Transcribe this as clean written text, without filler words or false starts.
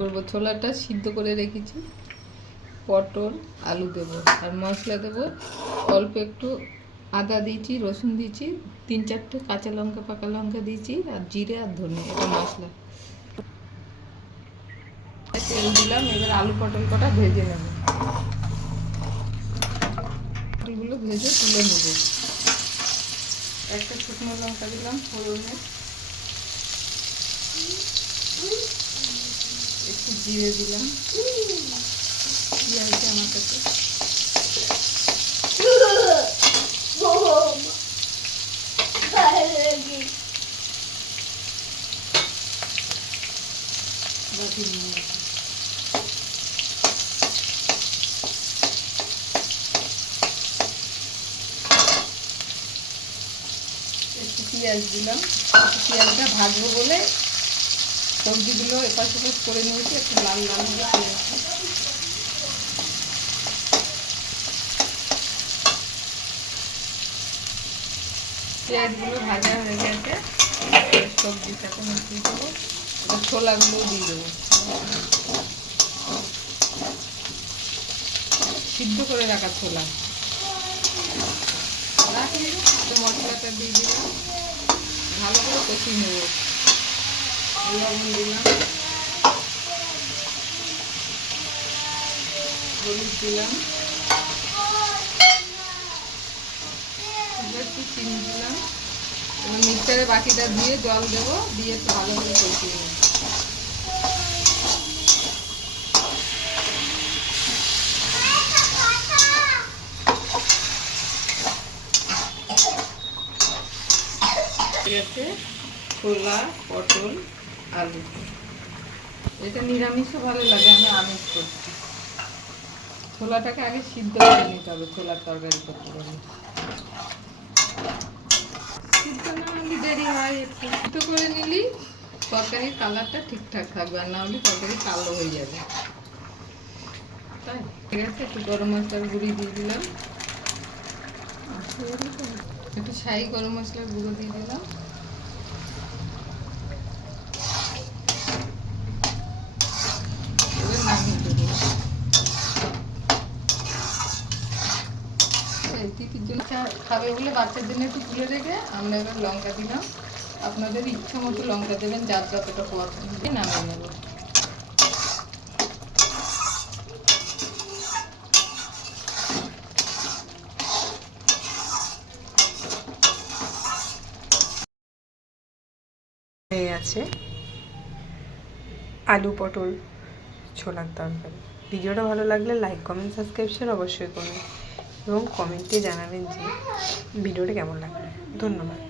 করব। ছোলাটা সিদ্ধ করে রেখেছি, পটল আলু দেবো, আর মশলা দেবো অল্প একটু আদা দিয়েছি, রসুন দিয়েছি, 3-4টে কাঁচা লঙ্কা পাকা লঙ্কা দিয়েছি, আর জিরে আর ধনে, এটা মশলা। তেল দিলাম, এবার আলু পটল কটা ভেজে নেব, পটলগুলো ভেজে তুলে নেব। একটা শুকনো লঙ্কা দিলাম ফোড়নে, একটু জিরে দিলাম, পেঁয়াজ আমার কাছে একটু পেঁয়াজ দিলাম, পেঁয়াজটা ভাজবো বলে সবজিগুলো এপাশ ওপাশ করে নিয়েছি, একটু লাল লাল হয়ে পেঁয়াজটা। পেঁয়াজগুলো ভাজা হয়ে গেছে, সবজিটাকে মিশিয়ে দেবো, এবার ছোলাগুলো দিয়ে দেবো, সিদ্ধ করে রাখা ছোলা। মশলাটা দিয়ে দিলাম, ভালো করে কষিয়ে নেব, লবণ দিলাম, হলুদ দিলাম, একটু চিনি দিলাম, এবার মিক্সারে বাকিটা দিয়ে জল দেবো, দিয়ে একটু ভালো করে কষিয়ে নেব। আছে ছোলা পটল আলু, এটা নিরামিষও ভালো লাগে, আমি আমিষ করছি। ছোলাটাকে আগে সিদ্ধ করে নিতে হবে, ছোলার তরকারি করতে গেলে সিদ্ধ না হলে দেরি হয়, একটু সিদ্ধ করে নিলি তরকারির কালারটা ঠিকঠাক থাকবে, আর না হলে তরকারি কালো হয়ে যাবে। তাই ঠিক আছে, একটু গরম মশলার গুঁড়ি দিয়ে দিলাম, একটু শাহি গরম মশলার গুঁড়ো দিয়ে দিলাম, তিতির জন্য খাবে বলে বাচ্চার জন্য একটু তুলে রেখে আমরা এবার লঙ্কা দিলাম, আপনাদের ইচ্ছা মতো লঙ্কা দেবেন, যার যতটা পছন্দ দিয়ে নামিয়ে নেব। আছে আলু পটল ছোলার তরকারি। ভিডিওটা ভালো লাগলে লাইক কমেন্ট সাবস্ক্রিপশন অবশ্যই করবেন, এবং কমেন্টে জানাবেন যে ভিডিওটা কেমন লাগবে। ধন্যবাদ।